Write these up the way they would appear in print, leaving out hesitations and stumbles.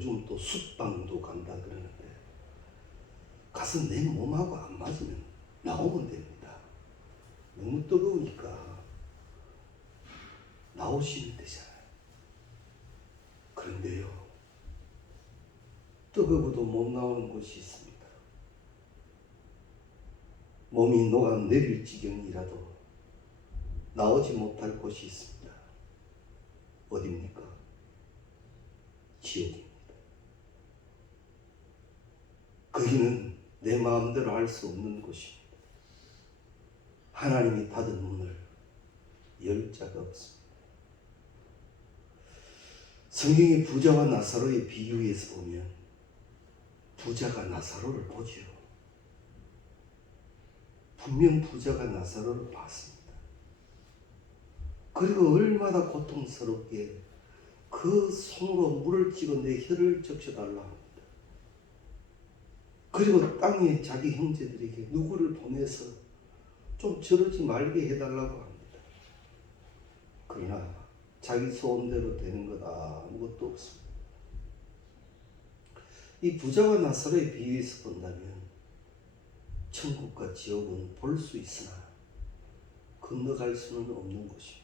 요즘 또 숯방도 간다 그러는데 가서 내 몸하고 안 맞으면 나오면 됩니다. 너무 뜨거우니까 나오시면 되잖아요. 그런데요, 뜨거워도 못 나오는 곳이 있습니다. 몸이 녹아내릴 지경이라도 나오지 못할 곳이 있습니다. 어디입니까? 지옥입니다. 거기는 내 마음대로 할 수 없는 곳입니다. 하나님이 닫은 문을 열 자가 없습니다. 성경의 부자와 나사로의 비유에서 보면 부자가 나사로를 보지요. 분명 부자가 나사로를 봤습니다. 그리고 얼마나 고통스럽게 그 손으로 물을 찍어 내 혀를 적셔달라 합니다. 그리고 땅에 자기 형제들에게 누구를 보내서 좀 저러지 말게 해달라고 합니다. 그러나 자기 소원대로 되는 것 아무것도 없습니다. 이 부자와 나사로의 비유에서 본다면 천국과 지옥은 볼 수 있으나 건너갈 수는 없는 것입니다.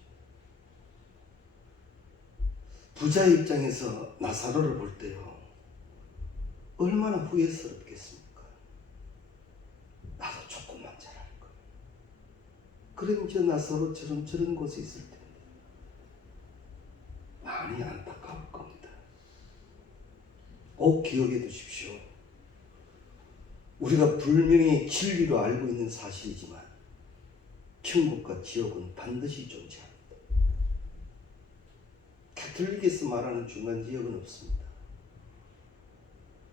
부자의 입장에서 나사로를 볼 때요, 얼마나 후회스럽겠습니까? 나도 조금만 잘할 걸. 그럼 저 나사로처럼 저런 곳에 있을 텐데 많이 안타까울 겁니다. 꼭 기억해 두십시오. 우리가 분명히 진리로 알고 있는 사실이지만 천국과 지옥은 반드시 존재합니다. 가톨릭에서 말하는 중간 지역은 없습니다.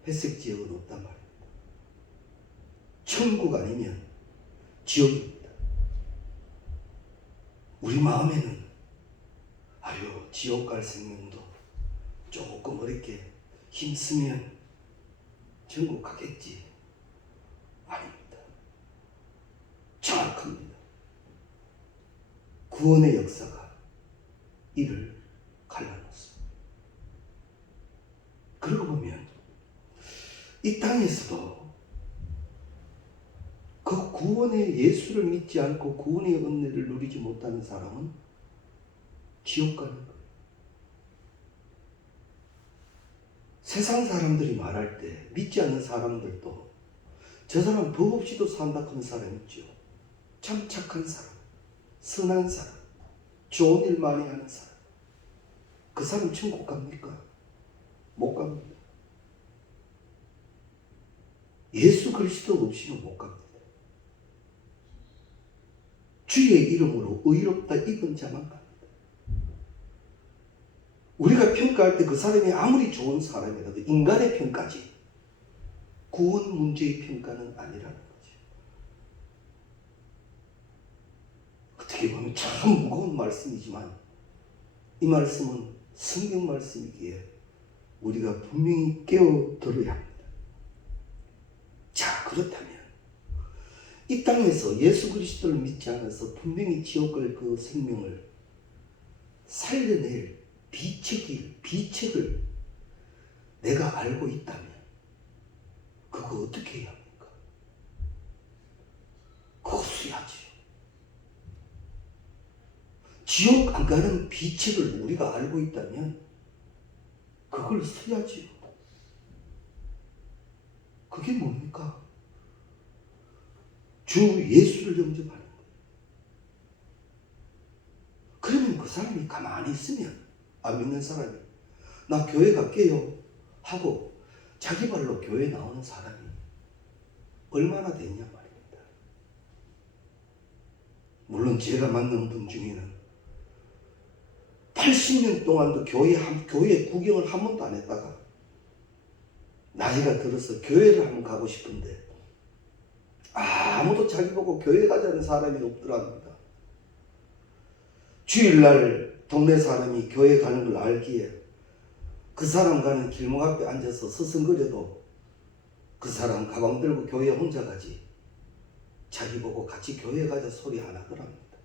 회색 지역은 없단 말입니다. 천국 아니면 지옥입니다. 우리 마음에는 아유, 지옥 갈 생명도 조금 어렵게 힘쓰면 천국 가겠지. 아닙니다. 정확합니다. 구원의 역사가 이를 갈라놓습니다. 그러고 보면 이 땅에서도 그 구원의 예수를 믿지 않고 구원의 은혜를 누리지 못하는 사람은 지옥 가는 거예요. 세상 사람들이 말할 때 믿지 않는 사람들도 저 사람 법 없이도 산다 하는 사람 있죠. 참 착한 사람, 선한 사람, 좋은 일 많이 하는 사람. 그 사람 천국 갑니까? 못 갑니다. 예수 그리스도 없이는 못 갑니다. 주의 이름으로 의롭다 입은 자만 갑니다. 우리가 평가할 때 그 사람이 아무리 좋은 사람이라도 인간의 평가지 구원 문제의 평가는 아니라는 거죠. 어떻게 보면 참 무거운 말씀이지만 이 말씀은 성경 말씀이기에 우리가 분명히 깨어들어야 합니다. 자, 그렇다면 이 땅에서 예수 그리스도를 믿지 않아서 분명히 지옥 갈 그 생명을 살려낼 비책을 내가 알고 있다면 그거 어떻게 해야 합니까? 그거 써야지. 지옥 안 가는 비책을 우리가 알고 있다면 그걸 써야지요. 그게 뭡니까? 주 예수를 영접하는 거예요. 그러면 그 사람이 가만히 있으면 안 믿는 사람이 나 교회 갈게요 하고 자기 발로 교회 나오는 사람이 얼마나 되냐 말입니다. 물론 제가 만난 분 중에는 80년 동안도 교회 구경을 한 번도 안 했다가 나이가 들어서 교회를 한번 가고 싶은데 아무도 자기 보고 교회 가자는 사람이 없더랍니다. 주일날 동네 사람이 교회 가는 걸 알기에 그 사람 가는 길목 앞에 앉아서 서성거려도 그 사람 가방 들고 교회 혼자 가지 자기 보고 같이 교회 가자 소리 안 하더랍니다.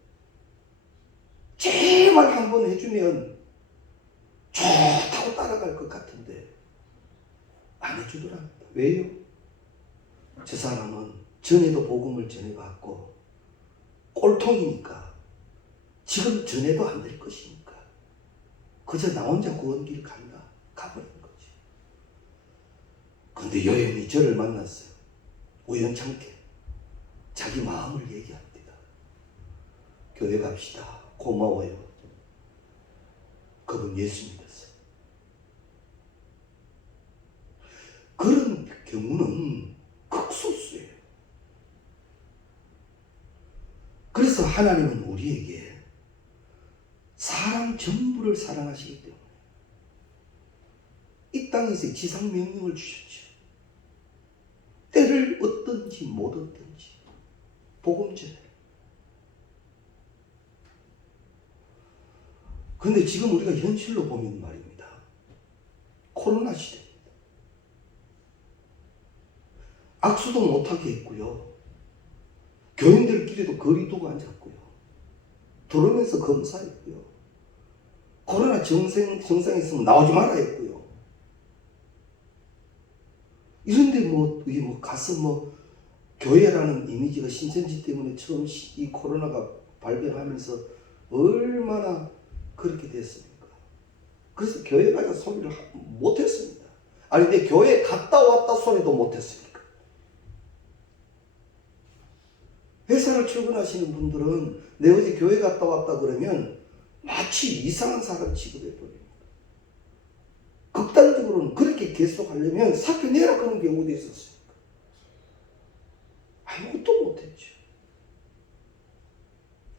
제발 한번 해주면 좋다고 따라갈 것 같은데 안 해주더랍니다. 왜요? 저 사람은 전에도 복음을 전해봤고 꼴통이니까 지금 전해도 안 될 것이니까 그저 나 혼자 구원길 간다. 가버린 거지. 근데 여행이 저를 만났어요. 우연찮게 자기 마음을 얘기합니다. 교회 갑시다. 고마워요. 그분 예수 믿었어요. 그런 경우는 극소수예요. 그래서 하나님은 우리에게 사람 전부를 사랑하시기 때문에 이 땅에서 지상명령을 주셨죠. 때를 얻든지 못 얻든지 복음 전해. 그런데 지금 우리가 현실로 보면 말입니다. 코로나 시대입니다. 악수도 못하게 했고요. 교인들끼리도 거리두고 앉았고요. 들어오면서 검사했고요. 코로나 정상 있으면 나오지 마라 했고요. 이런데 가서 교회라는 이미지가 신천지 때문에 처음 이 코로나가 발병하면서 얼마나 그렇게 됐습니까? 그래서 교회 가서 소리를 못했습니다. 아니 근데 교회 갔다 왔다 소리도 못했습니까? 회사를 출근하시는 분들은 내 어제 교회 갔다 왔다 그러면 마치 이상한 사람 취급해버립니다. 극단적으로는 그렇게 계속하려면 사표 내라 그런 경우도 있었습니까? 아무것도 못했죠.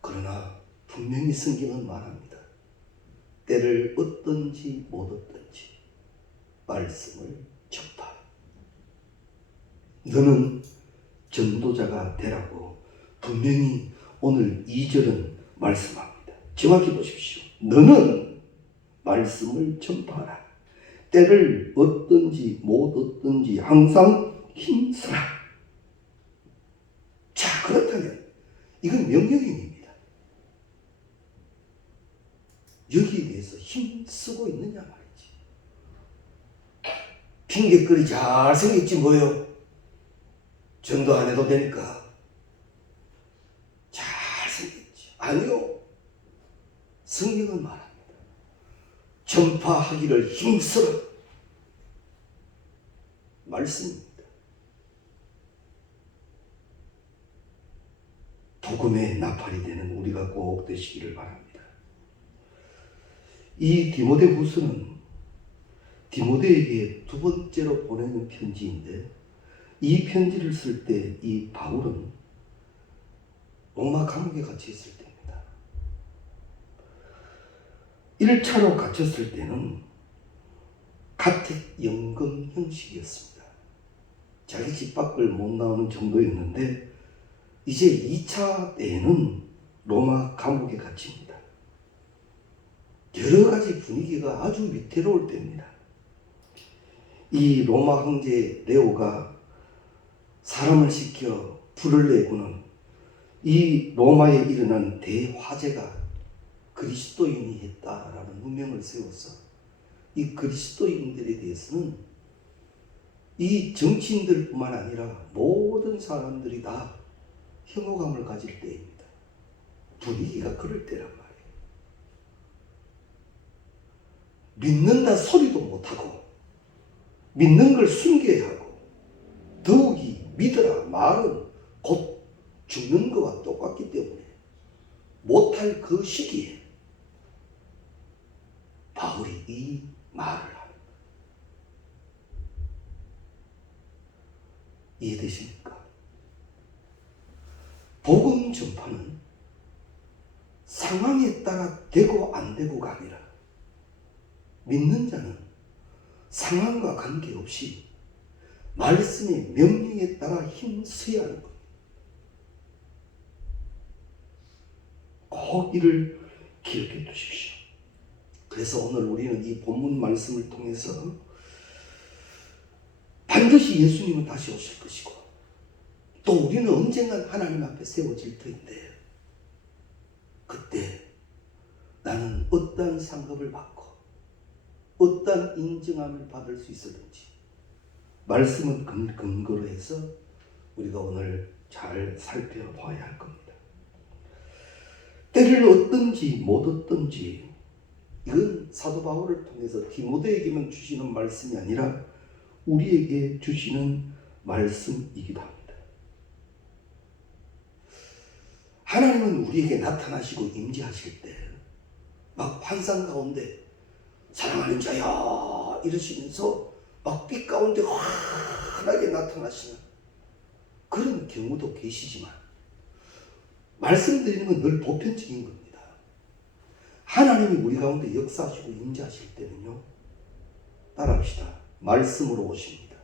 그러나 분명히 성경은 말합니다. 때를 얻든지 못 얻든지 말씀을 접하. 너는 전도자가 되라고 분명히 오늘 2절은 말씀합니다. 정확히 보십시오. 너는 말씀을 전파하라. 때를 얻든지 못 얻든지 항상 힘쓰라. 자, 그렇다면 이건 명령입니다. 여기에 대해서 힘쓰고 있느냐 말이지. 핑계거리 잘생겼지 뭐요. 전도 안 해도 되니까. 잘생겼지. 아니요. 성경은 말합니다. 전파하기를 힘쓰라. 말씀입니다. 복음의 나팔이 되는 우리가 꼭 되시기를 바랍니다. 이 디모데후서는 디모데에게 두 번째로 보내는 편지인데 이 편지를 쓸 때 이 바울은 로마 감옥에 갇혀 있을 때입니다. 1차로 갇혔을 때는 가택연금 형식이었습니다. 자기 집 밖을 못 나오는 정도였는데 이제 2차 때에는 로마 감옥에 갇힙니다. 여러 가지 분위기가 아주 위태로울 때입니다. 이 로마 황제 레오가 사람을 시켜 불을 내고는 이 로마에 일어난 대화재가 그리스도인이 했다라는 문명을 세워서 이 그리스도인들에 대해서는 이 정치인들뿐만 아니라 모든 사람들이 다 혐오감을 가질 때입니다. 분위기가 그럴 때란 말이에요. 믿는다 소리도 못하고 믿는 걸 숨겨야 하고 더욱이 믿으라 말은 곧 죽는 것과 똑같기 때문에 못할 그 시기에 바울이 이 말을 합니다. 이해되십니까? 복음 전파는 상황에 따라 되고 안 되고가 아니라 믿는 자는 상황과 관계없이 말씀의 명령에 따라 힘써야 하는 겁니다. 꼭 이를 기억해 두십시오. 그래서 오늘 우리는 이 본문 말씀을 통해서 반드시 예수님은 다시 오실 것이고 또 우리는 언젠간 하나님 앞에 세워질 터인데 그때 나는 어떠한 상급을 받고 어떠한 인정함을 받을 수 있었는지 말씀은 근거로 해서 우리가 오늘 잘 살펴봐야 할 겁니다. 때를 얻든지 못 얻든지 이건 사도 바울을 통해서 디모데에게만 주시는 말씀이 아니라 우리에게 주시는 말씀이기도 합니다. 하나님은 우리에게 나타나시고 임재하실 때 막 환상 가운데 사랑하는 자야 이러시면서 막 빛 가운데 환하게 나타나시는 그런 경우도 계시지만 말씀드리는 건 늘 보편적인 겁니다. 하나님이 우리 가운데 역사하시고 임재하실 때는요, 따라합시다. 말씀으로 오십니다.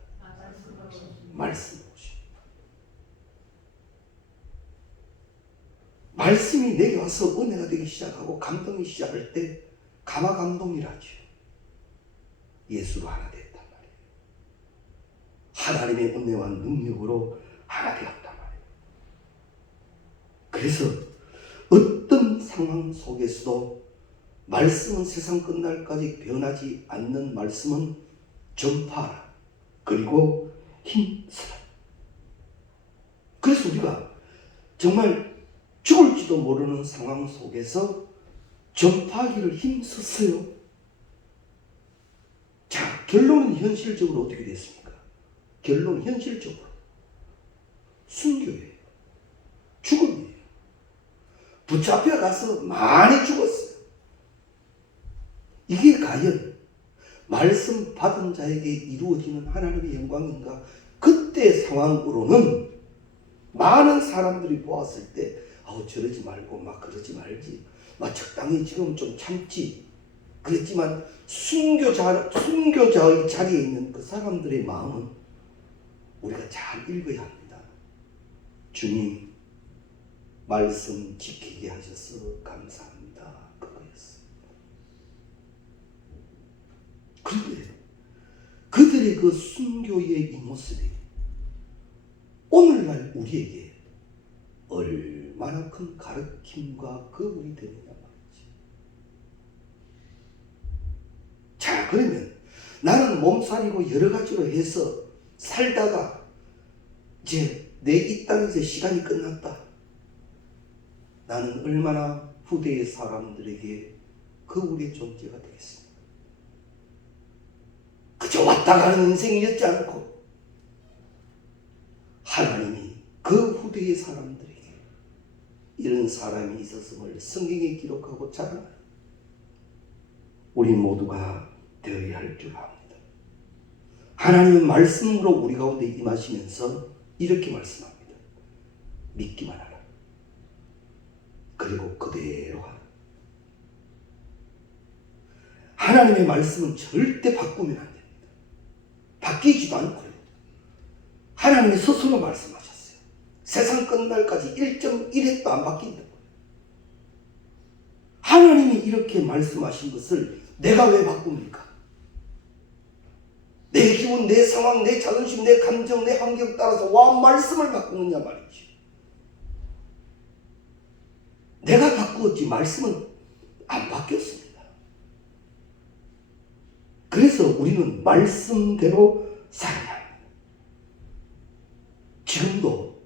말씀으로 오십니다. 말씀이 내게 와서 은혜가 되기 시작하고 감동이 시작할 때 감화감동이라죠. 예수로 하나 됐단 말이에요. 하나님의 은혜와 능력으로 하나 되었단 말이에요. 그래서 어떤 상황 속에서도 말씀은 세상 끝날까지 변하지 않는 말씀은 전파하라. 그리고 힘쓰라. 그래서 우리가 정말 죽을지도 모르는 상황 속에서 전파하기를 힘썼어요. 자, 결론은 현실적으로 어떻게 됐습니까? 결론 현실적으로 순교예요. 죽음이에요. 붙잡혀 가서 많이 죽었어요. 이게 과연 말씀 받은 자에게 이루어지는 하나님의 영광인가? 그때 상황으로는 많은 사람들이 보았을 때 저러지 말고 막 그러지 말지, 막 적당히 지금 좀 참지 그랬지만 순교자의 자리에 있는 그 사람들의 마음은 우리가 잘 읽어야 합니다. 주님 말씀 지키게 하셔서 감사합니다. 그거였어요. 그런데 그들의 그 순교의 이 모습이 오늘날 우리에게 얼마나 큰 가르침과 거울이 되느냐 말이지. 자, 그러면 나는 몸살이고 여러 가지로 해서 살다가 이제 내 이 땅에서 시간이 끝났다. 나는 얼마나 후대의 사람들에게 거울의 존재가 되겠습니까? 그저 왔다 가는 인생이었지 않고 하나님이 그 후대의 사람들에게 이런 사람이 있었음을 성경에 기록하고 자랑하는 우리 모두가 되어야 할 줄 압니다. 하나님은 말씀으로 우리 가운데 임하시면서 이렇게 말씀합니다. 믿기만 하라. 그리고 그대로 하라. 하나님의 말씀은 절대 바꾸면 안 됩니다. 바뀌지도 않고요. 하나님이 스스로 말씀하셨어요. 세상 끝날까지 1.1획도 안 바뀐다고요. 하나님이 이렇게 말씀하신 것을 내가 왜 바꿉니까? 내 기분, 내 상황, 내 자존심, 내 감정, 내 환경 따라서 와 말씀을 바꾸느냐 말이지. 내가 바꾸었지 말씀은 안 바뀌었습니다. 그래서 우리는 말씀대로 살아야 합니다. 지금도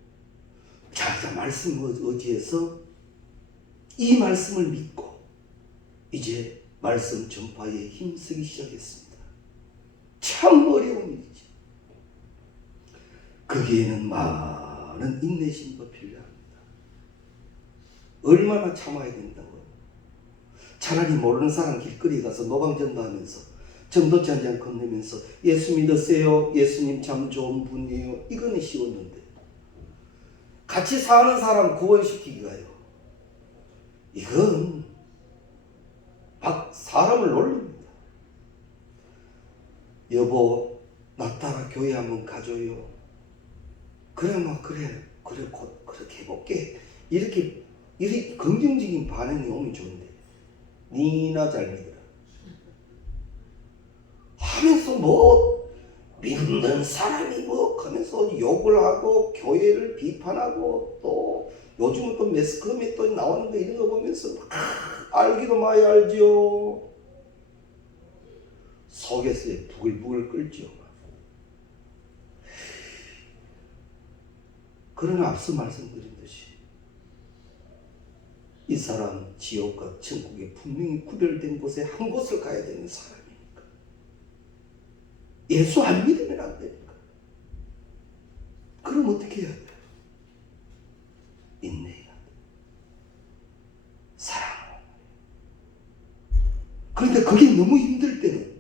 자 말씀을 의지해서 이 말씀을 믿고 이제 말씀 전파에 힘쓰기 시작했습니다. 참 어려운 일이죠. 거기에는 많은 인내심도 필요합니다. 얼마나 참아야 된다고요. 차라리 모르는 사람 길거리에 가서 노방전도하면서 전도체 한 장 건네면서 예수 믿으세요. 예수님 참 좋은 분이에요. 이거는 쉬웠는데 같이 사는 사람 구원시키기가요. 이건 막 사람을 놀립니다. 여보 나 따라 교회 한번 가줘요. 그래 곧 그렇게 해볼게. 이렇게 긍정적인 반응이 오면 좋은데 니나 잘 믿어라 하면서 뭐 믿는 사람이 뭐 하면서 욕을 하고 교회를 비판하고 또 요즘은 또 매스컴에 또 나오는 거 이런 거 보면서 알기도 많이 알죠. 속에서 부글부글 끓죠. 그러나 앞서 말씀드린 듯이 이 사람 지옥과 천국에 분명히 구별된 곳에 한 곳을 가야 되는 사람이니까 예수 안 믿으면 안 됩니까? 그럼 어떻게 해야 돼요? 인내해야 돼. 사랑하고. 그런데 그게 너무 힘들 때는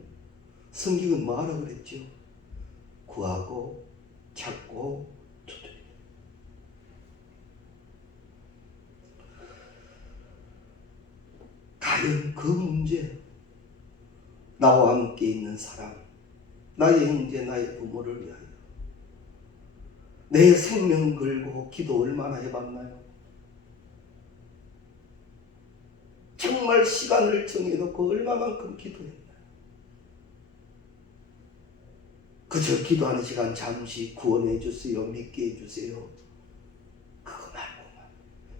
성경은 뭐 하라고 그랬죠? 구하고 찾고 두드려. 과연 그 문제, 나와 함께 있는 사람, 나의 형제, 나의 부모를 위하여 내 생명 걸고 기도 얼마나 해봤나요? 정말 시간을 정해놓고 얼마만큼 기도했나요? 그저 기도하는 시간 잠시 구원해 주세요, 믿게 해주세요. 그거 말고만.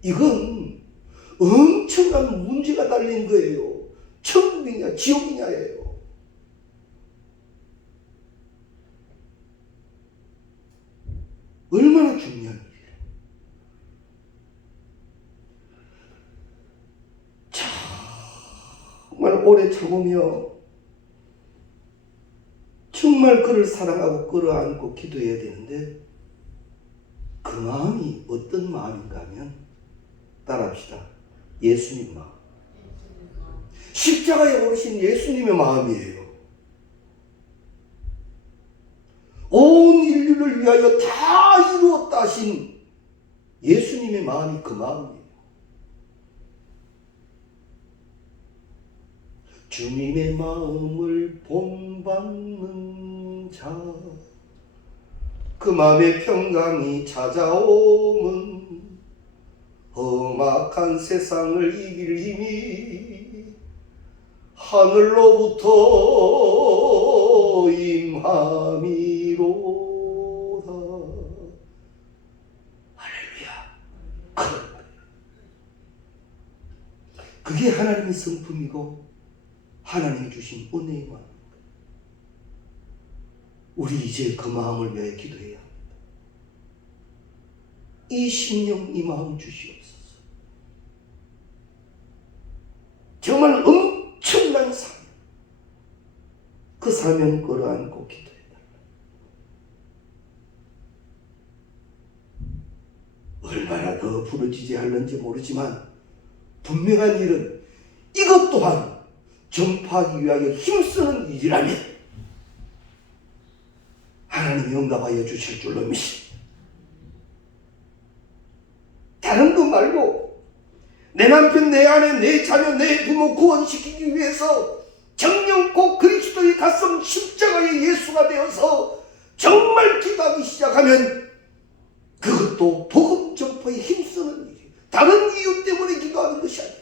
이건 엄청난 문제가 달린 거예요. 천국이냐 지옥이냐예요. 얼마나 중요한 일이에요. 정말 오래 참으며 정말 그를 사랑하고 끌어안고 기도해야 되는데 그 마음이 어떤 마음인가 하면 따라합시다. 예수님 마음. 십자가에 오르신 예수님의 마음이에요. 온 인류를 위하여 다 이루었다 하신 예수님의 마음이 그 마음이에요. 주님의 마음을 본받는 자, 그 마음의 평강이 찾아오면 험악한 세상을 이길 힘이 하늘로부터 임함이로다. 할렐루야. 그게 하나님의 성품이고 하나님이 주신 은혜의 마음. 우리 이제 그 마음을 위하여 기도해야 합니다. 이 심령 이 마음 주시옵소서. 정말 엄청난 사명, 그 사명 끌어안고 기도해달라. 얼마나 더 부르짖어야 할는지 모르지만 분명한 일은 이것 또한 전파하기 위하여 힘쓰는 일이라면 하나님이 응답하여 주실 줄로 믿습니다. 다른 거 말고 내 남편, 내 아내, 내 자녀, 내 부모 구원시키기 위해서 정령코 그리스도의 가슴 십자가의 예수가 되어서 정말 기도하기 시작하면 그것도 복음 전파에 힘쓰는 일이에요. 다른 이유 때문에 기도하는 것이 아니라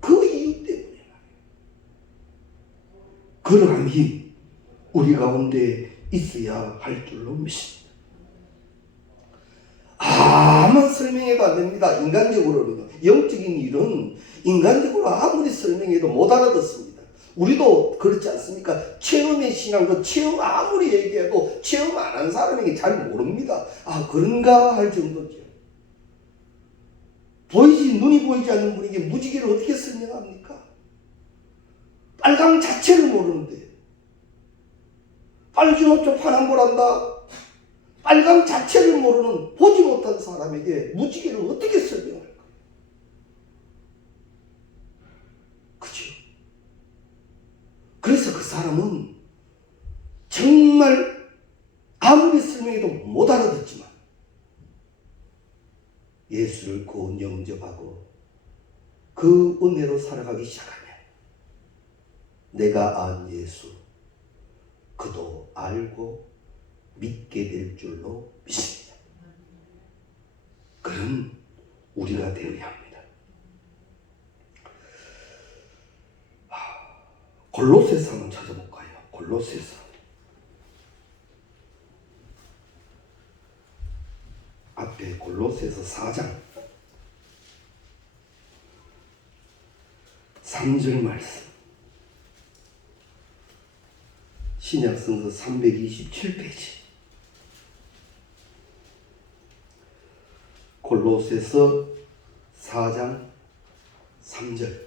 그 이유 때문에 그러한 힘 우리 가운데 있어야 할 줄로 믿습니다. 아무리 설명해도 안 됩니다. 인간적으로는. 영적인 일은 인간적으로 아무리 설명해도 못 알아듣습니다. 우리도 그렇지 않습니까? 체험의 신앙도 체험 아무리 얘기해도 체험 안 한 사람에게 잘 모릅니다. 아 그런가 할 정도죠. 눈이 보이지 않는 분에게 무지개를 어떻게 설명합니까? 빨강 자체를 모르는데 빨주노초 파란보란다. 빨강 자체를 모르는 보지 못한 사람에게 무지개를 어떻게 설명할까요? 그죠? 그래서 그 사람은 정말 아무리 설명해도 못 알아듣지만 예수를 구원 영접하고 그 은혜로 살아가기 시작하면 내가 안 예수 그도 알고 믿게 될 줄로 믿습니다. 그럼 우리가 되어야 합니다. 골로새서 한번 찾아볼까요? 골로새서 앞에 골로새서 4장 3절 말씀 신약성서 327페이지 골로새서 4장 3절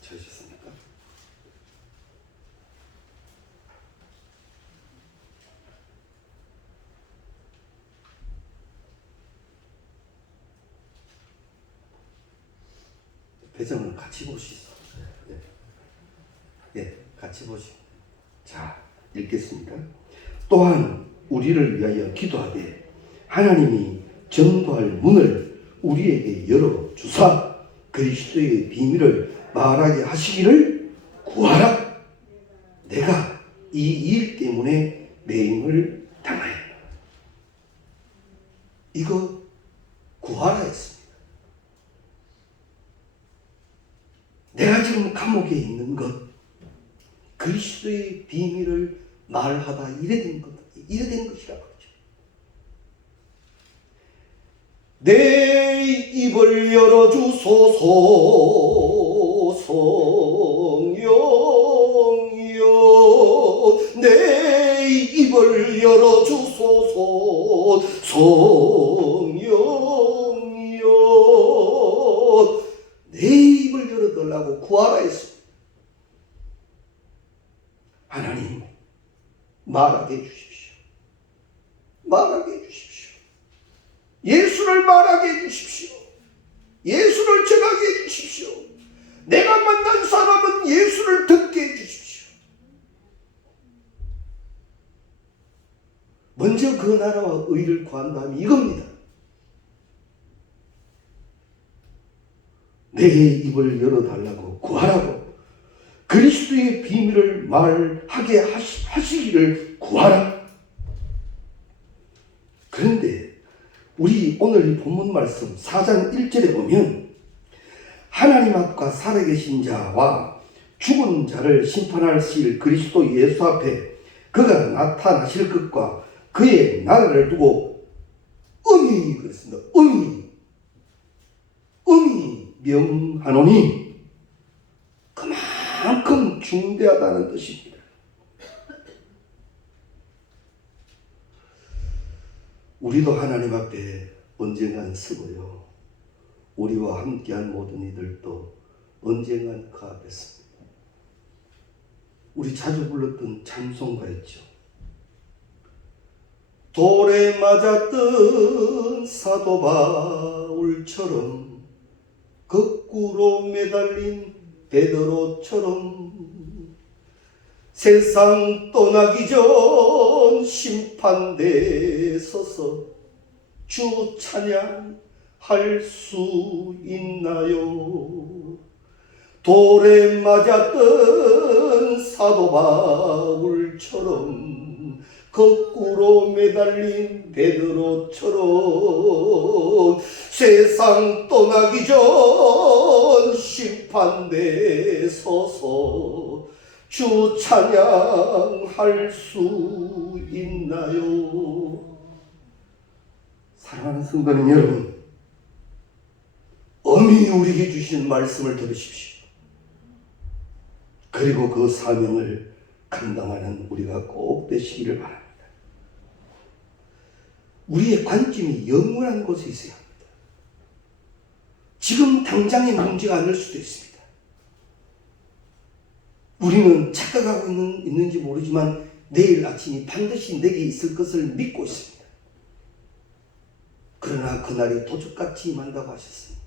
찾으셨습니까? 배경을 같이 보시죠. 예, 같이 보시죠. 자, 읽겠습니다. 또한 우리를 위하여 기도하되 하나님이 전도할 문을 우리에게 열어 주사 그리스도의 비밀을 말하게 하시기를 구하라. 내가 이 일 때문에 매임을 당하였다. 이거 구하라 했습니다. 내가 지금 감옥에 있는 것, 그리스도의 비밀을 말하다 이래 된 것이라고 하죠. 내 입을 열어주소서 성령이여, 내 입을 열어주소서 성령이여. 내 입을 열어달라고 구하라 했습니다. 하나님, 말하게 해주십시오. 말하게 해주십시오. 예수를 말하게 해주십시오. 예수를 전하게 해주십시오. 내가 만난 사람은 예수를 듣게 해주십시오. 먼저 그 나라와 의를 구한 다음에 이겁니다. 내 입을 열어달라고 구하라고, 그리스도의 비밀을 말하게 하시기를 구하라. 그런데 우리 오늘 본문 말씀 4장 1절에 보면 하나님 앞과 살아계신 자와 죽은 자를 심판하실 그리스도 예수 앞에 그가 나타나실 것과 그의 나라를 두고 음이 그랬습니다. 음이 명하노니 그만큼 중대하다는 뜻입니다. 우리도 하나님 앞에 언젠간 서고요, 우리와 함께한 모든 이들도 언젠간 그 앞에 섭니다. 우리 자주 불렀던 찬송가 있죠. 돌에 맞았던 사도 바울처럼, 거꾸로 매달린 베드로처럼 세상 떠나기 전 심판대에 서서 주 찬양할 수 있나요? 돌에 맞았던 사도 바울처럼, 거꾸로 매달린 베드로처럼 세상 떠나기 전 심판대에 서서 주 찬양할 수 있나요? 사랑하는 성도님 여러분, 엄히 우리에게 주신 말씀을 들으십시오. 그리고 그 사명을 감당하는 우리가 꼭 되시기를 바랍니다. 우리의 관점이 영원한 곳에 있어야 합니다. 지금 당장의 문제가 아닐 수도 있습니다. 우리는 착각하고 있는지 모르지만 내일 아침이 반드시 내게 있을 것을 믿고 있습니다. 그러나 그날이 도적같이 임한다고 하셨습니다.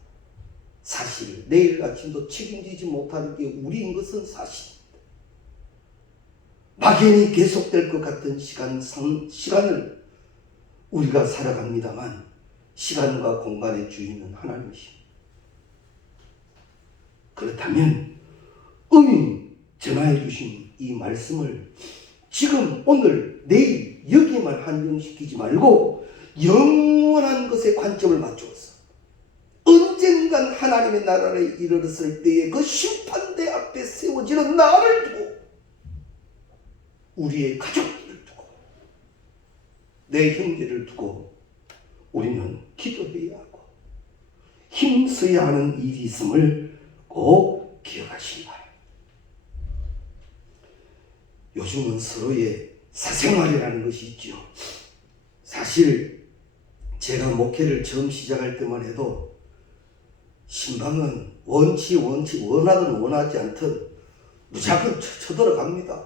사실 내일 아침도 책임지지 못하는 게 우리인 것은 사실입니다. 막연히 계속될 것 같은 시간을 우리가 살아갑니다만 시간과 공간의 주인은 하나님이십니다. 그렇다면 음이 전하여 주신 이 말씀을 지금 오늘 내일 여기에만 한정시키지 말고 영원한 것에 관점을 맞추어서 언젠간 하나님의 나라에 이르렀을 때에 그 심판대 앞에 세워지는 나를 두고, 우리의 가족들을 두고, 내 형제를 두고 우리는 기도해야 하고 힘써야 하는 일이 있음을 꼭 기억하시기 바랍니다. 요즘은 서로의 사생활이라는 것이 있죠. 사실 제가 목회를 처음 시작할 때만 해도 신방은 원하든 원하지 않든 무조건 쳐들어갑니다.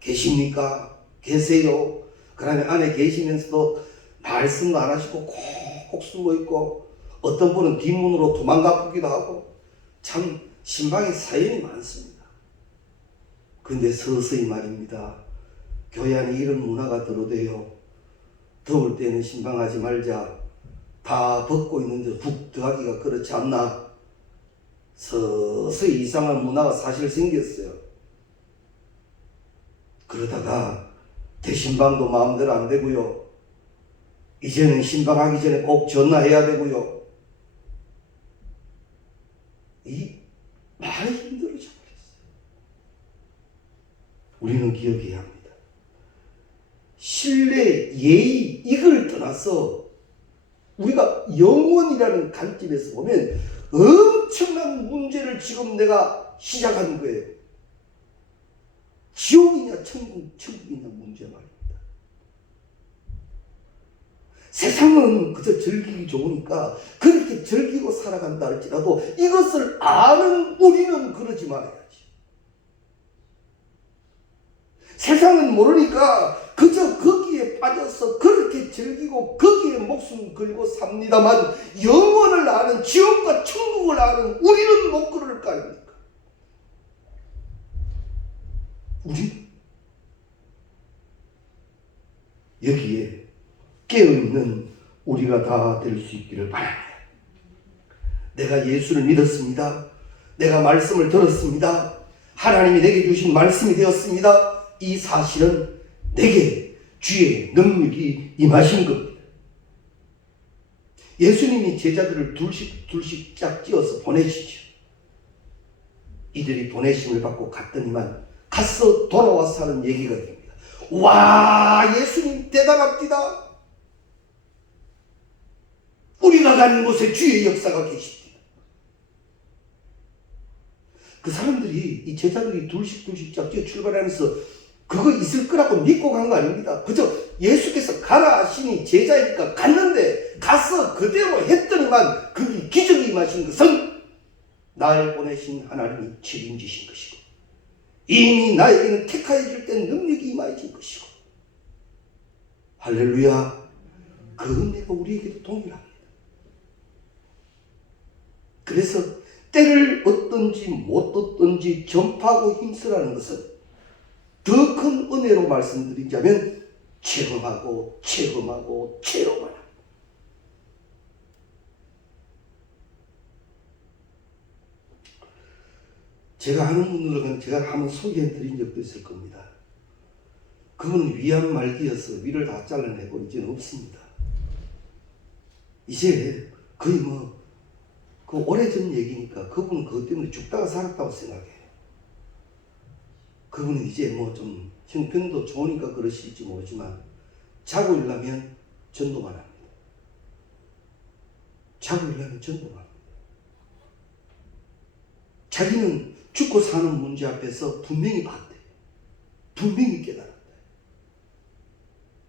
계십니까? 계세요? 그 다음에 안에 계시면서도 말씀도 안 하시고 콕콕 숨어있고, 어떤 분은 뒷문으로 도망가기도 하고, 참 신방에 사연이 많습니다. 그런데 서서히 말입니다. 교회 안에 이런 문화가 들어대요. 더울 때는 신방하지 말자. 다 벗고 있는데 훅 들어가기가 그렇지 않나. 서서히 이상한 문화가 사실 생겼어요. 그러다가 대신방도 마음대로 안 되고요. 이제는 신방하기 전에 꼭 전화해야 되고요. 이 많이 힘들어져 버렸어요. 우리는 기억해야 합니다. 신뢰, 예의, 이걸 떠나서 우리가 영원이라는 관점에서 보면 엄청난 문제를 지금 내가 시작한 거예요. 지옥이냐 천국이냐 문제 말입니다. 세상은 그저 즐기기 좋으니까 그렇게 즐기고 살아간다 할지라도 이것을 아는 우리는 그러지 말아야지. 세상은 모르니까 그저 거기에 빠져서 그렇게 즐기고 거기에 목숨 걸고 삽니다만, 영원을 아는, 지옥과 천국을 아는 우리는 못 그럴 거 아닙니까? 우리 여기에 깨어있는 우리가 다 될 수 있기를 바랍니다. 내가 예수를 믿었습니다. 내가 말씀을 들었습니다. 하나님이 내게 주신 말씀이 되었습니다. 이 사실은 내게 주의 능력이 임하신 겁니다. 예수님이 제자들을 둘씩 짝지어서 보내시죠. 이들이 보내심을 받고 갔더니만 가서 돌아와서 하는 얘기가 됩니다. 와, 예수님 대단합니다. 우리가 가는 곳에 주의 역사가 계십니다. 그 사람들이, 이 제자들이 둘씩 짝지어 출발하면서 그거 있을 거라고 믿고 간 거 아닙니다. 그저 예수께서 가라 하시니 제자이니까 갔는데, 가서 그대로 했더니만 그게 기적이 임하신 것은 날 보내신 하나님이 책임지신 것이고, 이미 나에게는 택하여 줄 때 능력이 임하신 것이고, 할렐루야. 그 은혜가 우리에게도 동일합니다. 그래서 때를 얻든지 못 얻든지 전파하고 힘쓰라는 것은 더 큰 은혜로 말씀드리자면 체험하고 체험하라. 제가 아는 분들은 제가 한번 소개해드린 적도 있을 겁니다. 그분은 위암 말기여서 위를 다 잘라내고 이제는 없습니다. 이제 거의 그 오래전 얘기니까 그분은 그것 때문에 죽다가 살았다고 생각해요. 그분은 이제 좀 형편도 좋으니까 그러실지 모르지만 자고 일어나면 전도만 합니다. 자고 일어나면 전도만 합니다. 자기는 죽고 사는 문제 앞에서 분명히 봤대요. 분명히 깨달았대요.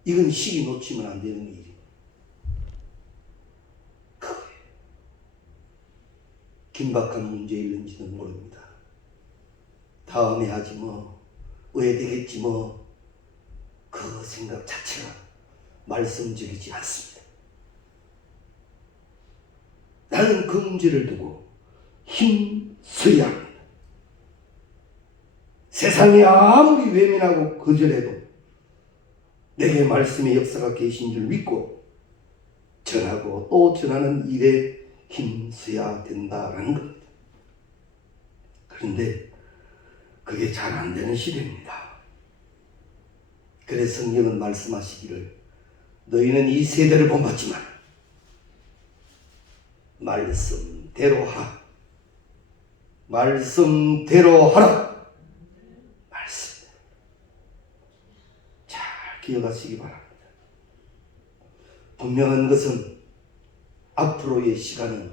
이건 시기 놓치면 안 되는 일이에요. 그거예요. 긴박한 문제일는지는 모릅니다. 다음에 하지 왜 되겠지 그 생각 자체가 말씀드리지 않습니다. 나는 그 문제를 두고 힘써야 합니다. 세상이 아무리 외면하고 거절해도 내게 말씀의 역사가 계신 줄 믿고 전하고 또 전하는 일에 힘써야 된다라는 겁니다. 그런데 그게 잘 안 되는 시대입니다. 그래서 성경은 말씀하시기를 너희는 이 세대를 본받지만 말씀대로 하라. 말씀대로 하라. 말씀. 잘 기억하시기 바랍니다. 분명한 것은 앞으로의 시간은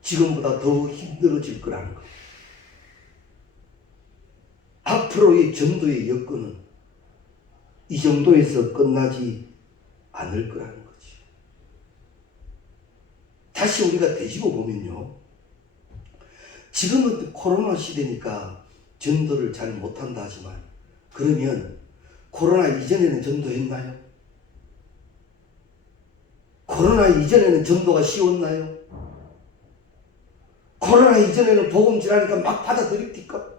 지금보다 더 힘들어질 거라는 것. 앞으로의 전도의 여건은 이 정도에서 끝나지 않을 거라는 거지. 다시 우리가 되짚어 보면요. 지금은 코로나 시대니까 전도를 잘 못한다 하지만, 그러면 코로나 이전에는 전도했나요? 코로나 이전에는 전도가 쉬웠나요? 코로나 이전에는 복음 전하니까 막 받아들입니까?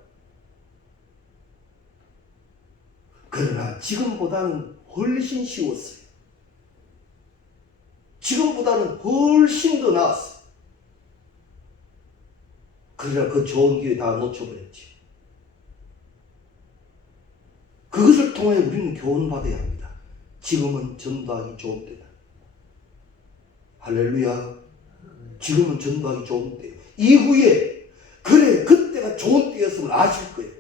그러나 지금보다는 훨씬 쉬웠어요. 지금보다는 훨씬 더 나았어요. 그러나 그 좋은 기회 다 놓쳐버렸지. 그것을 통하여 우리는 교훈받아야 합니다. 지금은 전도하기 좋은 때다. 할렐루야. 지금은 전도하기 좋은 때예요. 이후에 그래 그때가 좋은 때였으면 아실 거예요.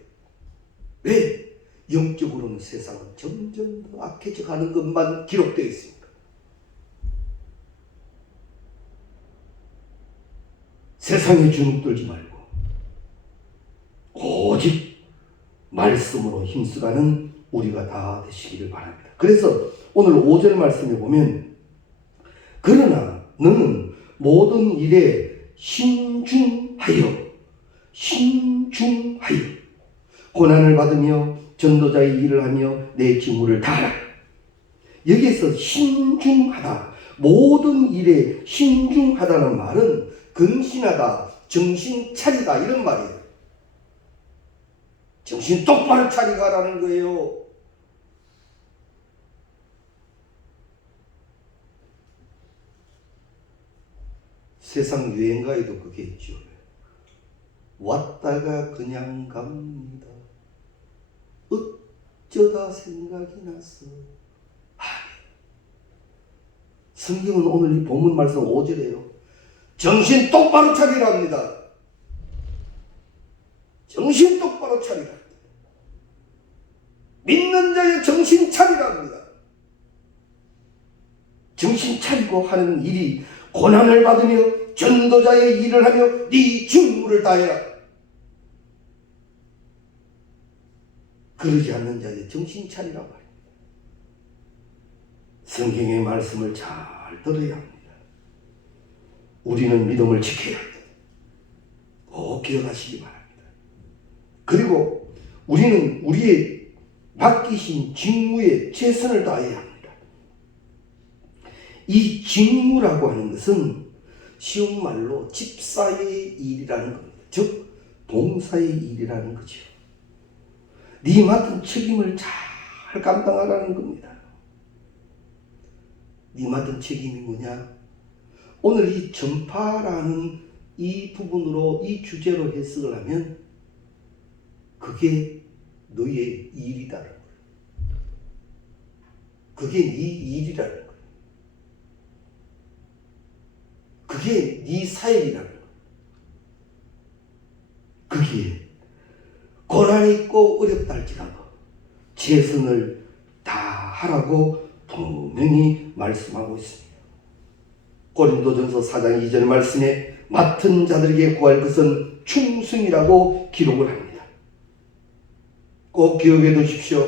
왜? 영적으로는 세상은 점점 더 악해져 가는 것만 기록되어 있습니다. 세상에 주눅들지 말고 오직 말씀으로 힘쓰가는 우리가 다 되시기를 바랍니다. 그래서 오늘 5절 말씀에 보면, 그러나 너는 모든 일에 신중하여 고난을 받으며 전도자의 일을 하며 내 직무를 다하라. 여기에서 신중하다, 모든 일에 신중하다는 말은 근신하다, 정신 차리다 이런 말이에요. 정신 똑바로 차리가라는 거예요. 세상 유행가에도 그게 있죠. 왔다가 그냥 갑니다. 어쩌다 생각이 났어. 성경은 오늘 이 본문 말씀 5절이에요. 정신 똑바로 차리랍니다. 정신 똑바로 차리라. 믿는 자의 정신 차리랍니다. 정신 차리고 하는 일이 고난을 받으며 전도자의 일을 하며 네 직무를 다해라. 그러지 않는 자의 정신 차리라고 합니다. 성경의 말씀을 잘 들어야 합니다. 우리는 믿음을 지켜야 합니다. 꼭 기억하시기 바랍니다. 그리고 우리는 우리의 맡기신 직무에 최선을 다해야 합니다. 이 직무라고 하는 것은 쉬운 말로 집사의 일이라는 겁니다. 즉 봉사의 일이라는 거죠. 네 맡은 책임을 잘 감당하라는 겁니다. 네 맡은 책임이 뭐냐? 오늘 이 전파라는 이 부분으로 이 주제로 해석을 하면 그게 너의 일이다라는 거예요. 그게 네 일이라는 거예요. 그게 네 사역이라는 거예요. 그게 고난이 있고 어렵다 할지라도 최선을 다하라고 분명히 말씀하고 있습니다. 고린도전서 4장 2절 말씀에 맡은 자들에게 구할 것은 충성이라고 기록을 합니다. 꼭 기억해 두십시오.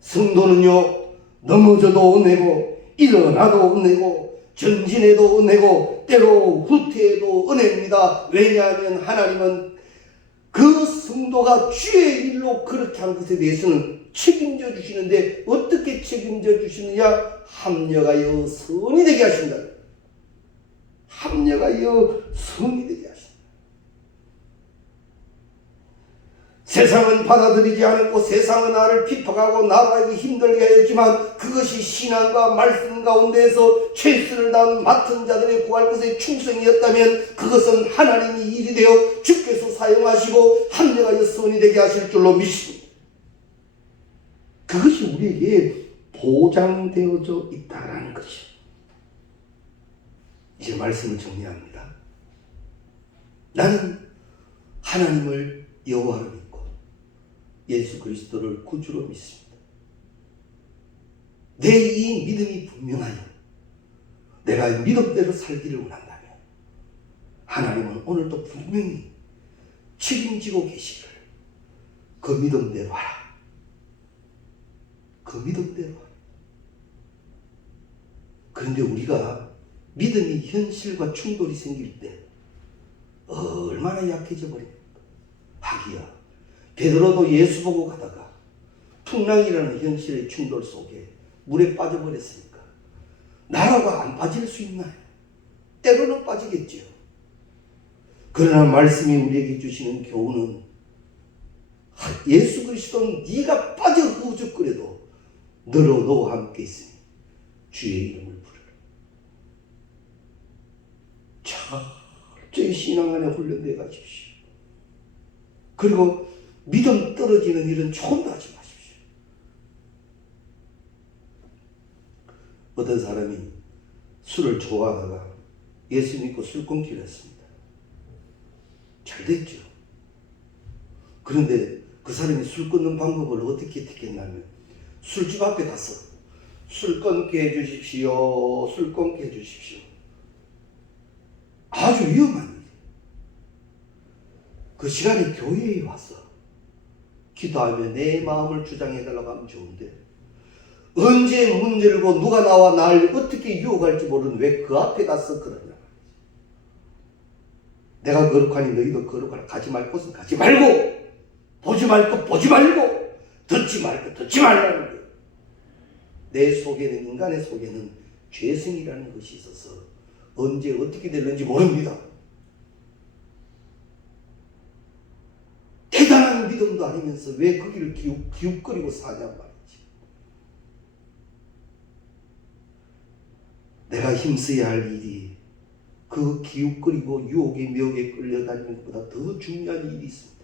성도는요, 넘어져도 은혜고 일어나도 은혜고 전진해도 은혜고 때로 후퇴해도 은혜입니다. 왜냐하면 하나님은 그 성도가 주의 일로 그렇게 한 것에 대해서는 책임져 주시는데, 어떻게 책임져 주시느냐? 합력하여 선이 되게 하신다. 합력하여 선이 되게 하신다. 세상은 받아들이지 않았고 세상은 나를 핍박하고 나라기 힘들게 하였지만 그것이 신앙과 말씀 가운데에서 최선을 다한 맡은 자들의 구할 것의 충성이었다면 그것은 하나님이 일이 되어 주께서 사용하시고 합력하여 선이 되게 하실 줄로 믿습니다. 그것이 우리에게 보장되어져 있다라는 것이죠. 이제 말씀을 정리합니다. 나는 하나님을 여호와로 믿고 예수 그리스도를 구주로 믿습니다. 내 이 믿음이 분명하여 내가 믿음대로 살기를 원한다면 하나님은 오늘도 분명히 책임지고 계시기를 그 믿음대로 하라. 그 믿음대로 하라. 그런데 우리가 믿음이 현실과 충돌이 생길 때 얼마나 약해져 버립니까? 하기야 베드로도 예수 보고 가다가 풍랑이라는 현실의 충돌 속에 물에 빠져버렸으니까 나라고 안 빠질 수 있나요? 때로는 빠지겠죠. 그러나 말씀이 우리에게 주시는 교훈은 예수 그리스도는 네가 빠져 흐우적거려도 너로 너와 함께 있으니 주의 이름을 부르라. 철저히 신앙 안에 훈련되어 가십시오. 그리고 믿음 떨어지는 일은 조금도 하지 마십시오. 어떤 사람이 술을 좋아하다가 예수 믿고 술 끊기로 했습니다. 잘 됐죠. 그런데 그 사람이 술 끊는 방법을 어떻게 택했냐면 술집 앞에 가서 술 끊게 해주십시오. 술 끊게 해주십시오. 아주 위험한 일이에요. 그 시간에 교회에 와서 기도하며 내 마음을 주장해달라고 하면 좋은데 언제 문 열고 누가 나와 날 어떻게 유혹할지 모르는 왜 그 앞에 가서 그러냐. 내가 거룩하니 너희도 거룩하라. 가지 말 곳은 가지 말고 보지 말 것 보지 말고 듣지 말 것 듣지 말라는 거예요. 내 속에는 인간의 속에는 죄성이라는 것이 있어서 언제 어떻게 될는지 모릅니다. 대단한 믿음도 아니면서 왜 거기를 기웃거리고 사냐 말이지. 내가 힘써야 할 일이 그 기웃거리고 유혹의 묘에 끌려다니는 것보다 더 중요한 일이 있습니다.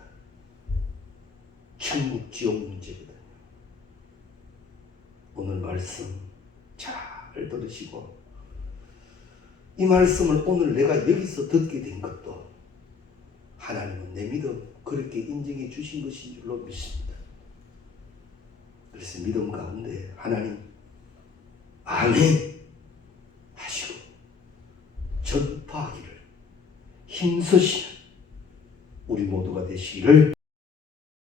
천국 지옥 문제거든요. 오늘 말씀 잘 들으시고 이 말씀을 오늘 내가 여기서 듣게 된 것도 하나님은 내 믿음 그렇게 인정해 주신 것인 줄로 믿습니다. 그래서 믿음 가운데 하나님 아멘 하시고 전파하기를 힘쓰시는 우리 모두가 되시기를